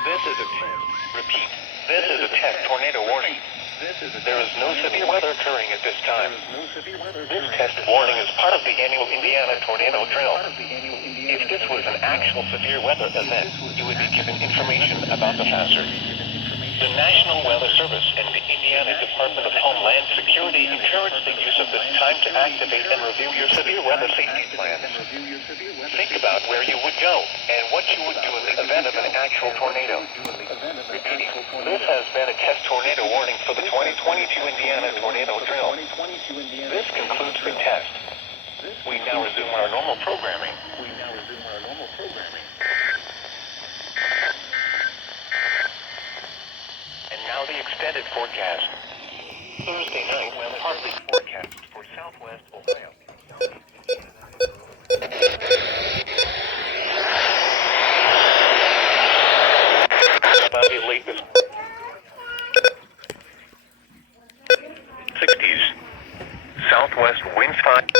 This is a repeat. This is a test tornado warning. There is no severe weather occurring at this time. This test warning is part of the annual Indiana tornado drill. If this was an actual severe weather event, you would be given information about the hazard. The National Weather Service and the Indiana Department of Homeland Security encourage the use of this time to activate and review your severe weather safety plans. Think about where you would go and what you would do in the event of an actual tornado. Repeating, this has been a test tornado warning for the 2022 Indiana tornado drill. This concludes the test. We now resume our normal programming. And now the extended forecast. Thursday night, partly forecast for southwest Ohio. About the latest 60s. Southwest winds 5.